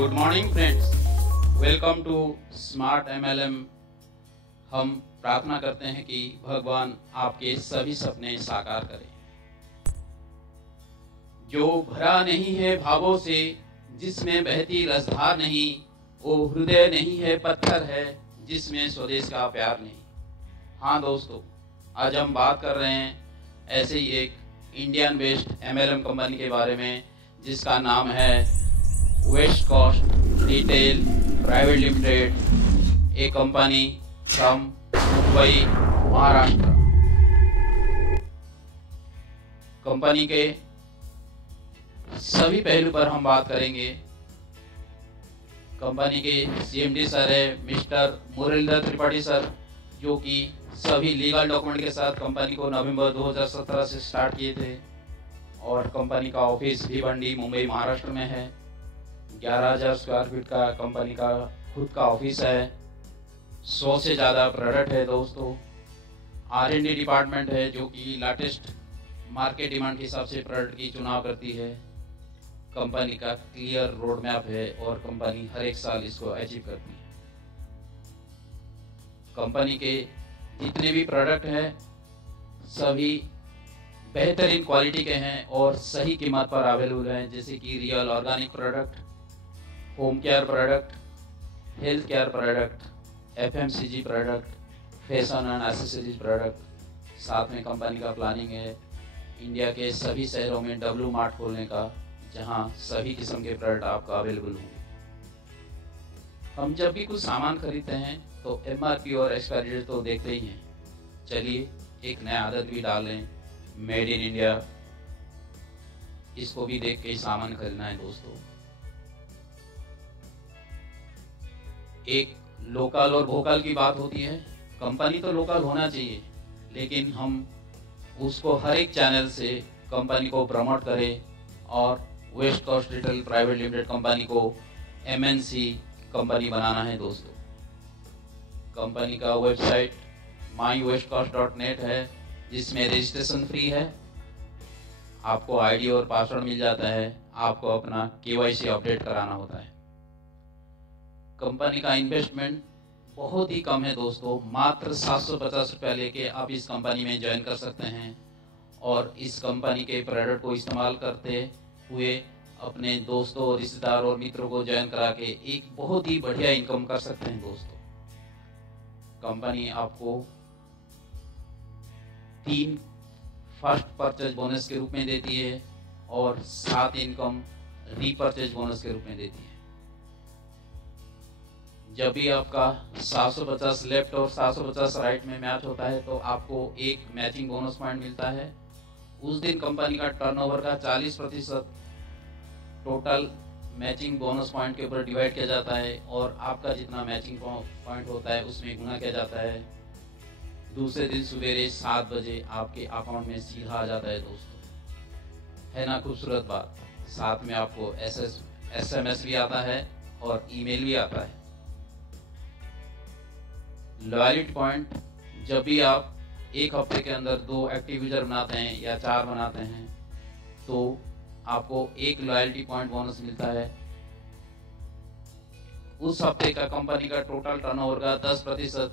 Good morning friends, welcome to smart MLM। हम प्रार्थना करते हैं कि भगवान आपके सभी सपने साकार करें। जो भरा नहीं है भावों से, जिसमें बहती रसधार नहीं, वो हृदय नहीं है, पत्थर है, जिसमें स्वदेश का प्यार नहीं। हाँ दोस्तों, आज हम बात कर रहे हैं ऐसे ही एक इंडियन बेस्ड MLM कंपनी के बारे में, जिसका नाम है west coast retail private limited, एक company from Mumbai, Maharashtra. Company के सभी पहलू पर हम बात करेंगे। कंपनी के CMD सर है मिस्टर मुरलीधर त्रिपाठी सर, जो कि सभी लीगल डॉक्यूमेंट के साथ कंपनी को नवंबर 2017 से स्टार्ट किए थे, और कंपनी का ऑफिस भिवंडी मुंबई महाराष्ट्र में है। 11,000 स्क्वायर फीट का कंपनी का खुद का ऑफिस है। 100 से ज़्यादा प्रोडक्ट है दोस्तों। R&D डिपार्टमेंट है, जो कि लेटेस्ट मार्केट डिमांड के हिसाब से प्रोडक्ट की चुनाव करती है। कंपनी का क्लियर रोड मैप है और कंपनी हर एक साल इसको अचीव करती है। कंपनी के जितने भी प्रोडक्ट हैं सभी बेहतरीन क्वालिटी के हैं और सही कीमत पर अवेलेबल हैं, जैसे कि real organic product, home care product, health care product, FMCG product, fashion and accessories product. साथ में कंपनी का प्लानिंग है इंडिया के सभी शहरों में W मार्ट खोलने का, जहां सभी किस्म के प्रोडक्ट आपको अवेलेबल होंगे। हम जब भी कुछ सामान खरीदते हैं तो MRP और एक्सपायरी डेट तो देखते ही हैं। चलिए एक नया आदत भी डालें, मेड इन इंडिया। इसको भी देख के ही सामान खरीदना है दोस्तों। एक लोकल और वोकल की बात होती है। कंपनी तो लोकल होना चाहिए, लेकिन हम उसको हर एक चैनल से कंपनी को प्रमोट करें और west coast retail private limited company को MNC कंपनी बनाना है दोस्तों। कंपनी का वेबसाइट mywestcoast.net है, जिसमें रजिस्ट्रेशन फ्री है। आपको ID और पासवर्ड मिल जाता है। आपको अपना KYC अपडेट कराना होता है। कंपनी का इन्वेस्टमेंट बहुत ही कम है दोस्तों, मात्र 750 रुपया लेके आप इस कंपनी में ज्वाइन कर सकते हैं, और इस कंपनी के प्रोडक्ट को इस्तेमाल करते हुए अपने दोस्तों, रिश्तेदार और मित्रों को ज्वाइन करा के एक बहुत ही बढ़िया इनकम कर सकते हैं दोस्तों। कंपनी आपको 3 फर्स्ट परचेज बोनस के रूप में देती है और 7 इनकम रीपरचेज बोनस के रूप में देती है। जब भी आपका 750 लेफ्ट और 750 राइट में मैच होता है तो आपको एक मैचिंग बोनस पॉइंट मिलता है। उस दिन कंपनी का टर्नओवर का 40% टोटल मैचिंग बोनस पॉइंट के ऊपर डिवाइड किया जाता है, और आपका जितना मैचिंग पॉइंट होता है उसमें गुना किया जाता है। दूसरे दिन सवेरे 7 बजे आपके अकाउंट में सीधा आ जाता है दोस्तों। है ना खूबसूरत बात। साथ में आपको SMS भी आता है और ईमेल भी आता है। लॉयल्टी पॉइंट, जब भी आप एक हफ्ते के अंदर 2 एक्टिव यूजर बनाते हैं या 4 बनाते हैं तो आपको एक लॉयल्टी पॉइंट बोनस मिलता है। उस हफ्ते का कंपनी का टोटल टर्नओवर का 10%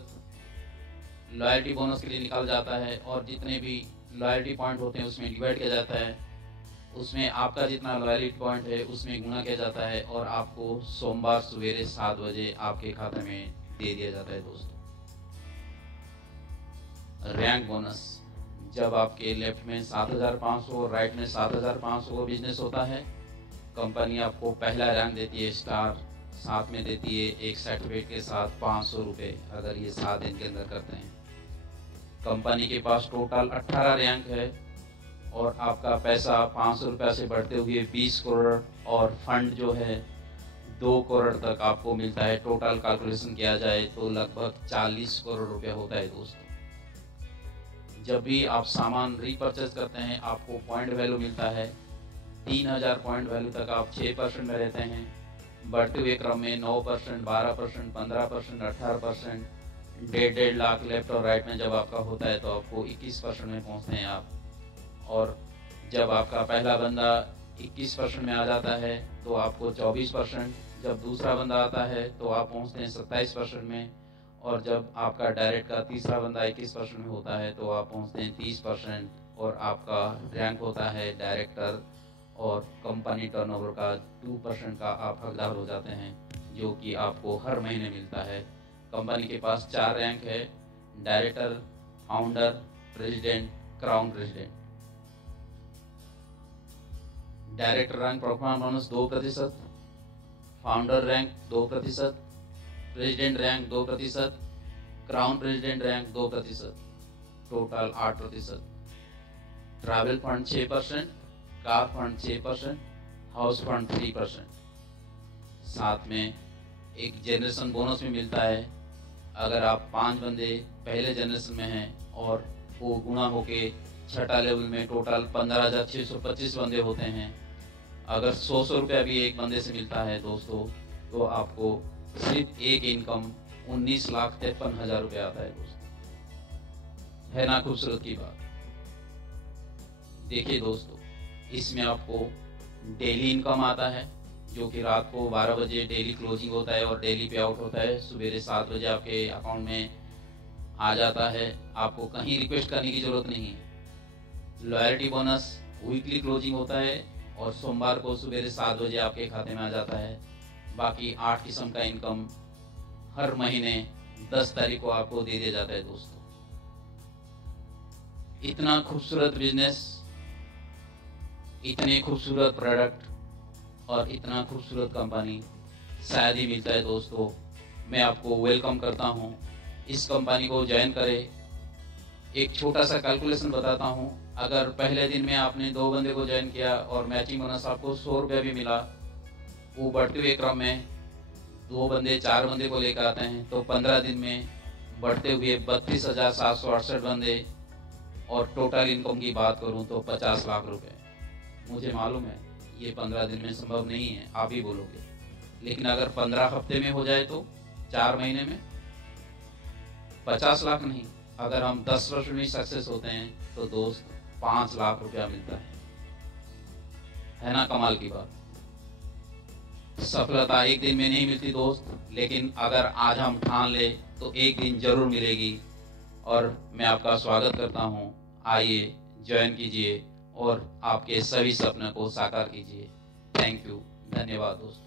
लॉयल्टी बोनस के लिए निकाल जाता है, और जितने भी लॉयल्टी पॉइंट होते हैं उसमें डिवाइड किया जाता है। उसमें आपका जितना लॉयल्टी पॉइंट है उसमें गुना किया जाता है, और आपको सोमवार सवेरे 7 बजे आपके खाते में दे दिया जाता है दोस्तों। रैंक बोनस, जब आपके लेफ्ट में 7,500 और राइट में 7,500 का बिजनेस होता है, कंपनी आपको पहला रैंक देती है स्टार, साथ में देती है एक सर्टिफिकेट के साथ 500 रुपये अगर ये 7 दिन के अंदर करते हैं। कंपनी के पास टोटल 18 रैंक है, और आपका पैसा 500 रुपये से बढ़ते हुए 20 करोड़ और फंड जो है 2 करोड़ तक आपको मिलता है। टोटल कैलकुलेशन किया जाए तो लगभग 40 करोड़ रुपया होता है दोस्तों। जब भी आप सामान रीपरचेज करते हैं आपको पॉइंट वैल्यू मिलता है। 3000 पॉइंट वैल्यू तक आप 6% में रहते हैं। बढ़ते हुए क्रम में 9%, 12%, 15%, 18%, 1.5 लाख लेफ्ट और राइट में जब आपका होता है तो आपको 21% में पहुंचते हैं आप। और जब आपका पहला बंदा 21% में आ जाता है तो आपको 24%, जब दूसरा बंदा आता है तो आप पहुंचते हैं 27% में, और जब आपका डायरेक्ट का तीसरा बंदा 21% में होता है तो आप पहुंचते हैं 30%, और आपका रैंक होता है डायरेक्टर, और कंपनी टर्नओवर का 2% का आप हकदार हो जाते हैं, जो कि आपको हर महीने मिलता है। कंपनी के पास 4 रैंक है: director, founder, president, crown president. Director rank performance bonus 2%, founder rank 2%, president rank 2%, crown president rank 2%, total 8%। Travel fund 6%, car fund 6%, house fund 3%। साथ में एक जनरेशन बोनस भी मिलता है। अगर आप 5 बंदे पहले जनरेशन में हैं और वो गुना होके छठा लेवल में टोटल 15,625 बंदे होते हैं, अगर 100 रुपया भी एक बंदे से मिलता है दोस्तों, तो आपको सिर्फ एक इनकम 19,53,000 रुपये आता है दोस्तों। है ना खूबसूरत की बात। देखिए दोस्तों, इसमें आपको डेली इनकम आता है, जो कि रात को 12 बजे डेली क्लोजिंग होता है और डेली पे आउट होता है। सवेरे 7 बजे आपके अकाउंट में आ जाता है, आपको कहीं रिक्वेस्ट करने की जरूरत नहीं है। लॉयल्टी बोनस वीकली क्लोजिंग होता है और सोमवार को सवेरे 7 बजे आपके खाते में आ जाता है। बाकी 8 किस्म का इनकम हर महीने 10 तारीख को आपको दे दिया जाता है दोस्तों। इतना खूबसूरत बिजनेस, इतने खूबसूरत प्रोडक्ट और इतना खूबसूरत कंपनी शायद ही मिलता है दोस्तों। मैं आपको वेलकम करता हूं, इस कंपनी को ज्वाइन करें। एक छोटा सा कैलकुलेशन बताता हूं। अगर पहले दिन में आपने 2 बंदे को ज्वाइन किया और मैचिंग बोनस आपको 100 रुपया भी मिला, वो बढ़ते हुए क्रम में 2 बंदे 4 बंदे को लेकर आते हैं तो 15 दिन में बढ़ते हुए 32,768 बंदे, और टोटल इनकम की बात करूं तो 50 लाख रुपए। मुझे मालूम है ये 15 दिन में संभव नहीं है, आप ही बोलोगे, लेकिन अगर 15 हफ्ते में हो जाए तो 4 महीने में 50 लाख नहीं, अगर हम 10% में सक्सेस होते हैं तो दोस्त 5 लाख रुपया मिलता है ना कमाल की बात। सफलता एक दिन में नहीं मिलती दोस्त, लेकिन अगर आज हम ठान ले तो एक दिन जरूर मिलेगी। और मैं आपका स्वागत करता हूं, आइए ज्वाइन कीजिए और आपके सभी सपनों को साकार कीजिए। थैंक यू, धन्यवाद दोस्तों।